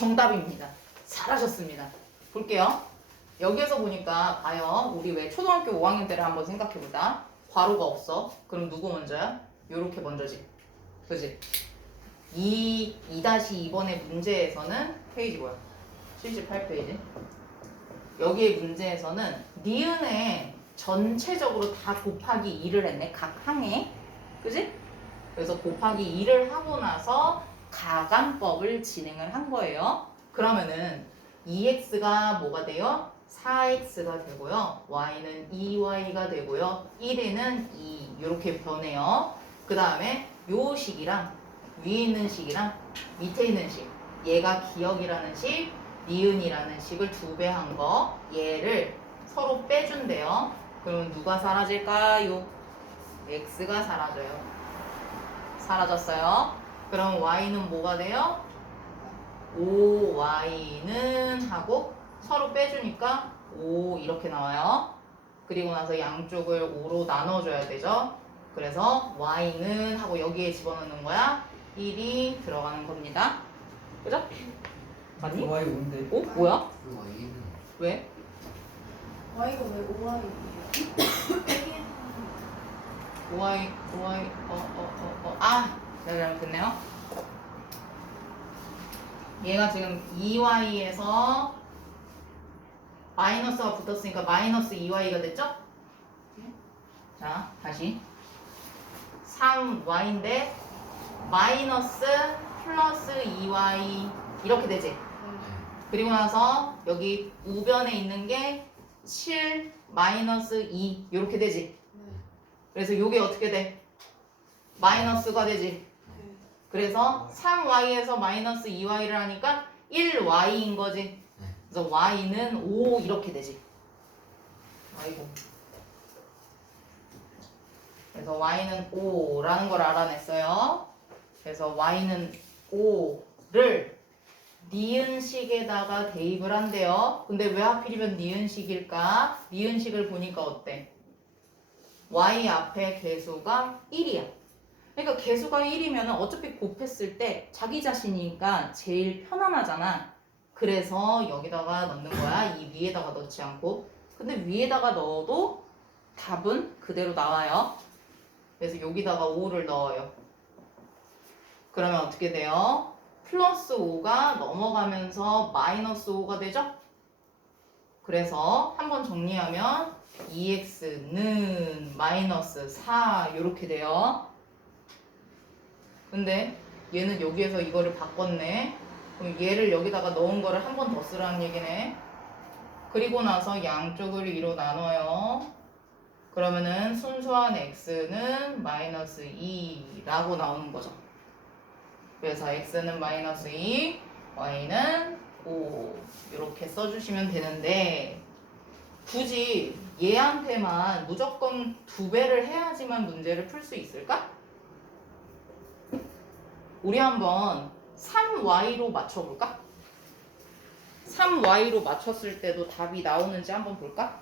정답입니다. 잘하셨습니다. 볼게요. 여기에서 보니까 봐요. 우리 왜 초등학교 5학년 때를 한번 생각해보자. 괄호가 없어. 그럼 누구 먼저야? 요렇게 먼저지. 그지? 2-2번의 문제에서는 페이지 뭐야? 78페이지. 여기의 문제에서는 니은에 전체적으로 다 곱하기 2를 했네. 각 항에. 그지? 그래서 곱하기 2를 하고 나서 가감법을 진행을 한 거예요. 그러면은 2x가 뭐가 돼요? 4x가 되고요. y는 2y가 되고요. 1에는 2 이렇게 변해요. 그 다음에 요 식이랑 위에 있는 식이랑 밑에 있는 식, 얘가 기억이라는 식, 니은이라는 식을 2배 한 거, 얘를 서로 빼준대요. 그러면 누가 사라질까요? x가 사라져요. 사라졌어요. 그럼 y는 뭐가 돼요? 5y는 하고 서로 빼주니까 5 이렇게 나와요. 그리고 나서 양쪽을 5로 나눠줘야 되죠. 그래서 y는 하고 여기에 집어넣는 거야. 1이 들어가는 겁니다. 그죠? 맞니? Y 온데. 오? 뭐야? 그 Y는 왜? Y가 왜 5Y예요? 5y 아! 내가 잘못했네요. 얘가 지금 2y에서 마이너스가 붙었으니까 마이너스 2y가 됐죠? 자, 다시 3y인데 마이너스 플러스 2y 이렇게 되지? 그리고 나서 여기 우변에 있는 게 7 마이너스 2 이렇게 되지? 그래서 이게 어떻게 돼? 마이너스가 되지? 그래서 3y에서 마이너스 2y를 하니까 1y인 거지. 그래서 y는 5 이렇게 되지. 아이고. 그래서 y는 5라는 걸 알아냈어요. 그래서 y는 5를 니은식에다가 대입을 한대요. 근데 왜 하필이면 니은식일까? 니은식을 보니까 어때? y 앞에 개수가 1이야. 그러니까 개수가 1이면 어차피 곱했을 때 자기 자신이니까 제일 편안하잖아. 그래서 여기다가 넣는 거야. 이 위에다가 넣지 않고. 근데 위에다가 넣어도 답은 그대로 나와요. 그래서 여기다가 5를 넣어요. 그러면 어떻게 돼요? 플러스 5가 넘어가면서 마이너스 5가 되죠? 그래서 한번 정리하면 2x는 마이너스 4 이렇게 돼요. 근데 얘는 여기에서 이거를 바꿨네. 그럼 얘를 여기다가 넣은 거를 한 번 더 쓰라는 얘기네. 그리고 나서 양쪽을 2로 나눠요. 그러면은 순수한 x는 마이너스 2라고 나오는 거죠. 그래서 x는 마이너스 2, y는 5 이렇게 써주시면 되는데 굳이 얘한테만 무조건 2배를 해야지만 문제를 풀 수 있을까? 우리 한번 3y로 맞춰볼까? 3y로 맞췄을 때도 답이 나오는지 한번 볼까?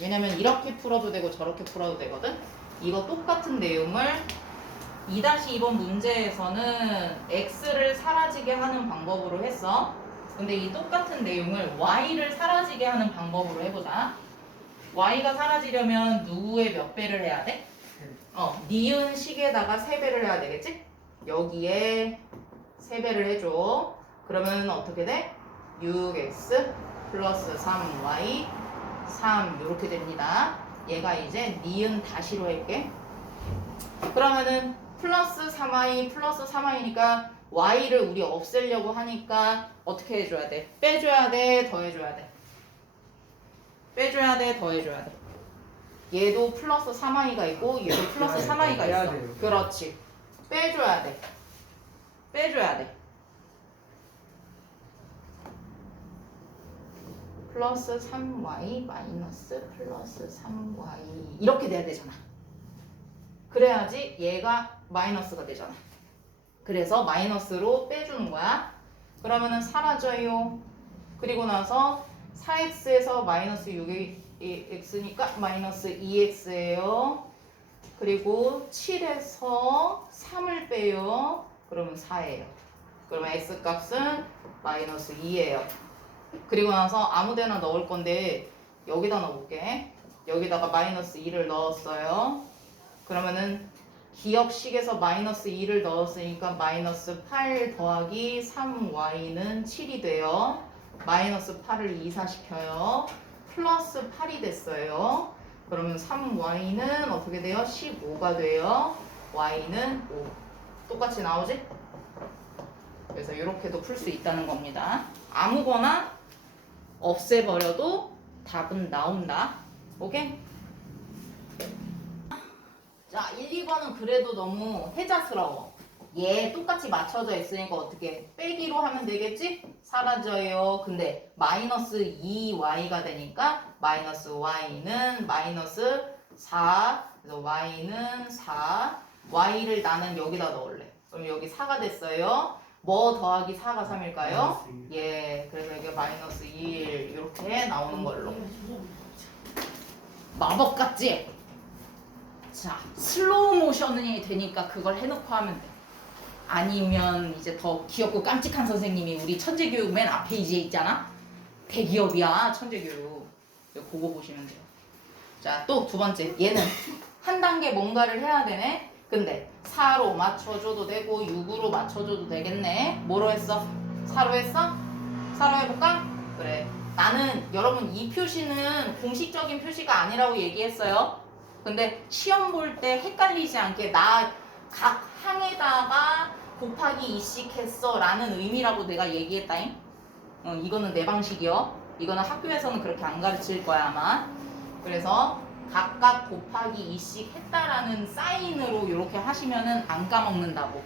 왜냐면 이렇게 풀어도 되고 저렇게 풀어도 되거든? 이거 똑같은 내용을 2-2번 문제에서는 x를 사라지게 하는 방법으로 했어. 근데 이 똑같은 내용을 y를 사라지게 하는 방법으로 해보자. y가 사라지려면 누구의 몇 배를 해야 돼? 니은 식에다가 3배를 해야 되겠지? 여기에 3배를 해줘. 그러면 어떻게 돼? 6x 플러스 3y 3 이렇게 됩니다. 얘가 이제 니은 다시로 할게. 그러면은 플러스 3y 플러스 3y니까 y를 우리 없애려고 하니까 어떻게 해줘야 돼? 빼줘야 돼? 더해줘야 돼? 빼줘야 돼? 더해줘야 돼? 얘도 플러스 3y가 있고 얘도 플러스 3y가 있어. 그렇지. 빼줘야 돼. 빼줘야 돼. 플러스 3y 마이너스 플러스 3y 이렇게 돼야 되잖아. 그래야지 얘가 마이너스가 되잖아. 그래서 마이너스로 빼주는 거야. 그러면은 사라져요. 그리고 나서 4x에서 마이너스 6x니까 마이너스 2x예요. 그리고 7에서 3을 빼요. 그러면 4예요. 그러면 x 값은 마이너스 2예요. 그리고 나서 아무 데나 넣을 건데 여기다 넣어볼게. 여기다가 마이너스 2를 넣었어요. 그러면은 기억식에서 마이너스 2를 넣었으니까 마이너스 8 더하기 3y는 7이 돼요. 마이너스 8을 이사시켜요. 플러스 8이 됐어요. 그러면 3y는 어떻게 돼요? 15가 돼요. y는 5. 똑같이 나오지? 그래서 이렇게도 풀 수 있다는 겁니다. 아무거나 없애버려도 답은 나온다. 오케이? 자, 1, 2번은 그래도 너무 해자스러워. 얘 똑같이 맞춰져 있으니까 어떻게 빼기로 하면 되겠지? 사라져요. 근데 마이너스 2y가 되니까 마이너스 y는 마이너스 4. 그래서 y는 4. y를 나는 여기다 넣을래. 그럼 여기 4가 됐어요. 뭐 더하기 4가 3일까요? 예, 그래서 이게 마이너스 1 이렇게 나오는 걸로. 마법 같지? 자, 슬로우 모션이 되니까 그걸 해놓고 하면 돼. 아니면 이제 더 귀엽고 깜찍한 선생님이 우리 천재교육 맨 앞에 이제 있잖아? 대기업이야, 천재교육. 그거 보시면 돼요. 자, 또 두 번째. 얘는 한 단계 뭔가를 해야 되네? 근데 4로 맞춰줘도 되고 6으로 맞춰줘도 되겠네. 뭐로 했어? 4로 했어? 4로 해볼까? 그래. 나는 여러분 이 표시는 공식적인 표시가 아니라고 얘기했어요. 근데 시험 볼 때 헷갈리지 않게 나 각 항에다가 곱하기 2씩 했어 라는 의미라고 내가 얘기했다잉. 이거는 내 방식이요. 이거는 학교에서는 그렇게 안 가르칠 거야 아마. 그래서 각각 곱하기 2씩 했다라는 사인으로 이렇게 하시면은 안 까먹는다고.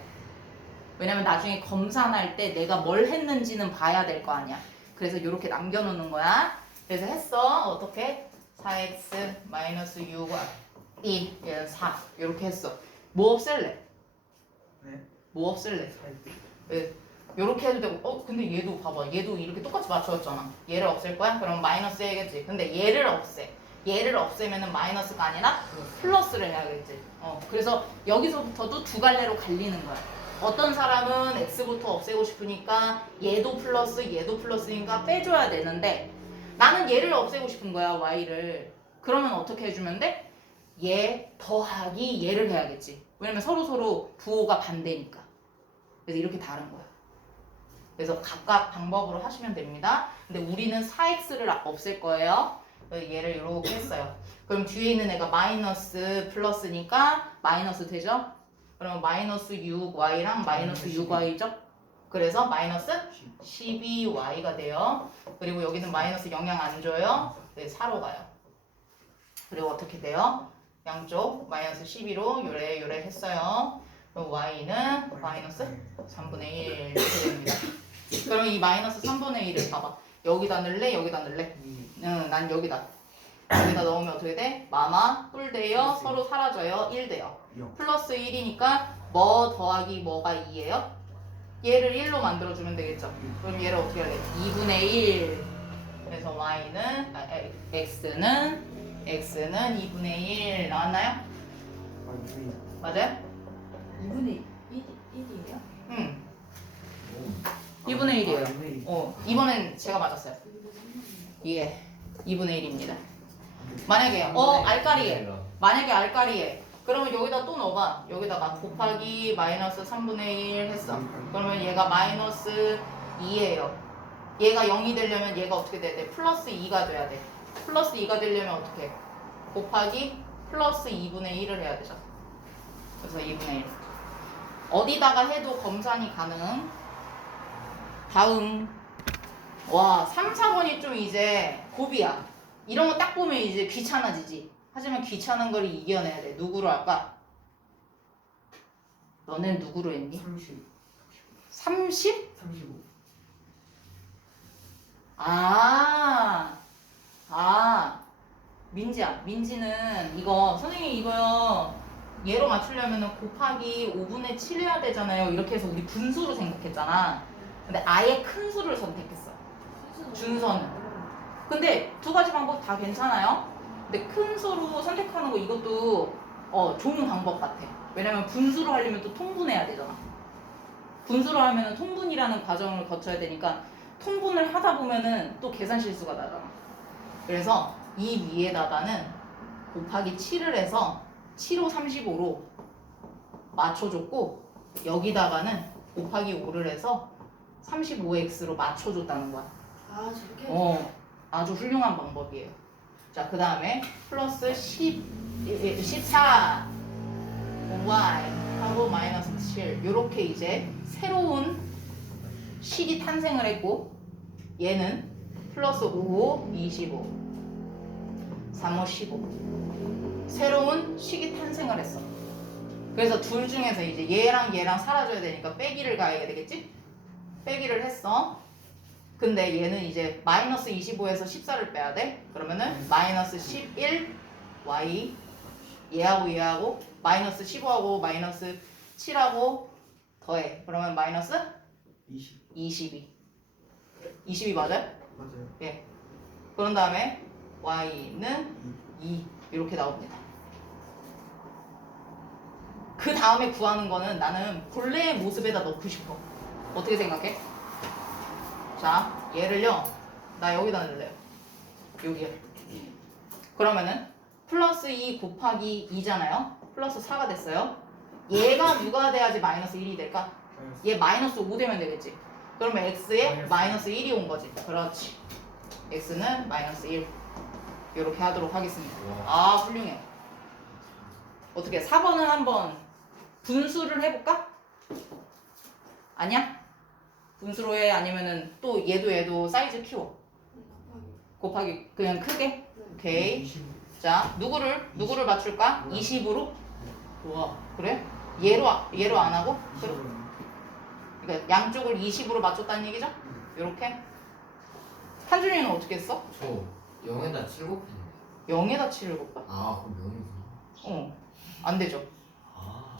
왜냐면 나중에 검산할 때 내가 뭘 했는지는 봐야 될 거 아니야. 그래서 이렇게 남겨놓는 거야. 그래서 했어. 어떻게? 4x 마이너스 6y 2 얘는 4 이렇게 했어. 뭐 없앨래? 네? 뭐 없앨래? 네. 이렇게 해도 되고 근데 얘도 봐봐. 얘도 이렇게 똑같이 맞춰졌잖아. 얘를 없앨 거야? 그럼 마이너스 해야겠지. 근데 얘를 없애. 얘를 없애면은 마이너스가 아니라 플러스를 해야겠지. 그래서 여기서부터도 두 갈래로 갈리는 거야. 어떤 사람은 x부터 없애고 싶으니까 얘도 플러스 얘도 플러스니까 빼줘야 되는데 나는 얘를 없애고 싶은 거야 y를. 그러면 어떻게 해주면 돼? 얘 더하기 얘를 해야겠지. 왜냐면 서로 부호가 반대니까. 그래서 이렇게 다른 거야. 그래서 각각 방법으로 하시면 됩니다. 근데 우리는 4x를 없앨 거예요. 얘를 이렇게 했어요. 그럼 뒤에 있는 애가 마이너스 플러스니까 마이너스 되죠? 그럼 마이너스 6y랑 마이너스 6y죠? 그래서 마이너스 12y가 돼요. 그리고 여기는 마이너스 영향 안 줘요. 네, 4로 가요. 그리고 어떻게 돼요? 양쪽 마이너스 12로 요래 했어요. 그럼 y는 마이너스 3분의 1 이렇게 됩니다. 그럼 이 마이너스 3분의 1을 봐봐. 여기다 넣을래? 여기다 넣을래? 응, 난 여기다. 여기다 넣으면 어떻게 돼? 마마 뿔 돼요. 서로 사라져요. 1 돼요. 플러스 1이니까 뭐 더하기 뭐가 2예요? 얘를 1로 만들어주면 되겠죠. 그럼 얘를 어떻게 할래? 2분의 1. 그래서 y는 x는 2분의 1 나왔나요? 맞아요? 2분의 1이에요? 응. 2분의 1이에요. 이번엔 제가 맞았어요. 예, 2분의 1입니다. 만약에 알까리에 만약에 알까리에 그러면 여기다 또 넣어봐. 여기다가 곱하기 마이너스 3분의 1 했어. 그러면 얘가 마이너스 2예요. 얘가 0이 되려면 얘가 어떻게 돼야 돼? 플러스 2가 돼야 돼. 플러스 2가 되려면 어떻게? 곱하기 플러스 2분의 1을 해야 되죠. 그래서 2분의 1. 어디다가 해도 검산이 가능. 다음. 와, 3, 4번이 좀 이제 고비야. 이런 거 딱 보면 이제 귀찮아지지. 하지만 귀찮은 걸 이겨내야 돼. 누구로 할까? 너넨 누구로 했니? 30. 30? 35. 민지야. 민지는 이거 선생님이 이거요. 얘로 맞추려면 곱하기 5분의 7 해야 되잖아요. 이렇게 해서 우리 분수로 생각했잖아. 근데 아예 큰 수를 선택했어. 준서는. 근데 두 가지 방법 다 괜찮아요. 근데 큰 수로 선택하는 거 이것도 좋은 방법 같아. 왜냐면 분수로 하려면 또 통분해야 되잖아. 분수로 하면은 통분이라는 과정을 거쳐야 되니까 통분을 하다 보면은 또 계산 실수가 나잖아. 그래서 이 위에다가는 곱하기 7을 해서 7호 35로 맞춰줬고 여기다가는 곱하기 5를 해서 35x로 맞춰줬다는 거야. 아 저렇게. 아주 훌륭한 방법이에요. 자, 그 다음에 플러스 14 y 하고 마이너스 7 요렇게 이제 새로운 식이 탄생을 했고 얘는 플러스 5, 25 3, 5, 15 새로운 식이 탄생을 했어. 그래서 둘 중에서 이제 얘랑 얘랑 사라져야 되니까 빼기를 가야 되겠지? 빼기를 했어. 근데 얘는 이제 마이너스 25에서 14를 빼야 돼. 그러면은 마이너스 11 y 얘하고 얘하고 마이너스 15하고 마이너스 7하고 더해. 그러면 마이너스 22 맞아요? 맞아요. 예. 그런 다음에 y는 2 이렇게 나옵니다. 그 다음에 구하는 거는 나는 본래의 모습에다 넣고 싶어. 어떻게 생각해? 자, 얘를요. 나 여기다 넣을래요. 여기에. 그러면은 플러스 2 곱하기 2잖아요. 플러스 4가 됐어요. 얘가 누가 돼야지 마이너스 1이 될까? 얘 마이너스 5 되면 되겠지. 그러면 x에 마이너스 1이 온 거지. 그렇지. x는 마이너스 1. 이렇게 하도록 하겠습니다. 아, 훌륭해. 어떻게 4번은 한번 분수를 해볼까? 아니야? 분수로 해? 아니면은 또 얘도 사이즈 키워? 곱하기 그냥 크게? 오케이. 자, 누구를 맞출까? 20으로? 우와, 그래? 얘로 안 하고? 그래? 그러니까 양쪽을 20으로 맞췄다는 얘기죠? 요렇게. 한준이는 어떻게 했어? 저 0에다 7 곱했는데. 0에다 7을 곱하? 아 그럼 0이구나. 안 되죠. 아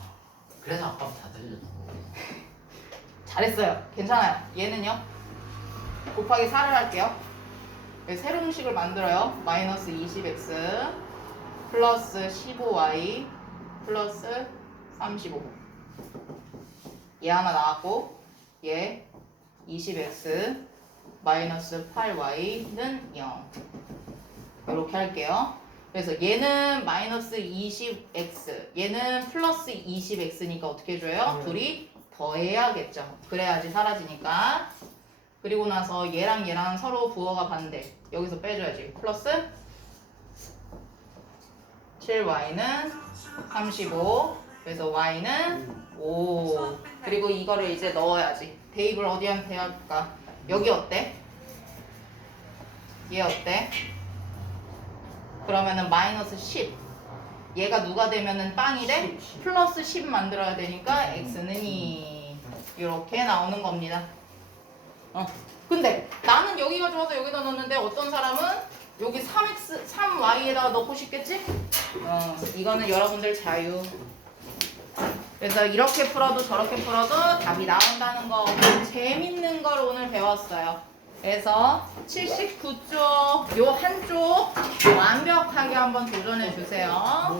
그래서 아까부터 다 틀렸던 거. 잘했어요. 괜찮아요. 얘는요. 곱하기 4를 할게요. 새로운 식을 만들어요. 마이너스 20x 플러스 15y 플러스 35. 얘 하나 나왔고 얘 20x 마이너스 8y는 0. 이렇게 할게요. 그래서 얘는 마이너스 20x 얘는 플러스 20x니까 어떻게 해줘요? 둘이 더해야겠죠. 그래야지 사라지니까. 그리고 나서 얘랑 얘랑 서로 부호가 반대. 여기서 빼줘야지. 플러스 7y는 35. 그래서 y는 5. 그리고 이거를 이제 넣어야지. 대입을 어디한테 할까? 여기 어때? 얘 어때? 그러면은 마이너스 10. 얘가 누가 되면은 빵이 돼? 플러스 10 만들어야 되니까 x는 2. 이렇게 나오는 겁니다. 근데 나는 여기가 좋아서 여기다 넣었는데 어떤 사람은 여기 3y에다가 넣고 싶겠지? 이거는 여러분들 자유. 그래서 이렇게 풀어도 저렇게 풀어도 답이 나온다는 거 재밌는 걸 오늘 배웠어요. 그래서 79쪽 요 한쪽 완벽하게 한번 도전해 주세요.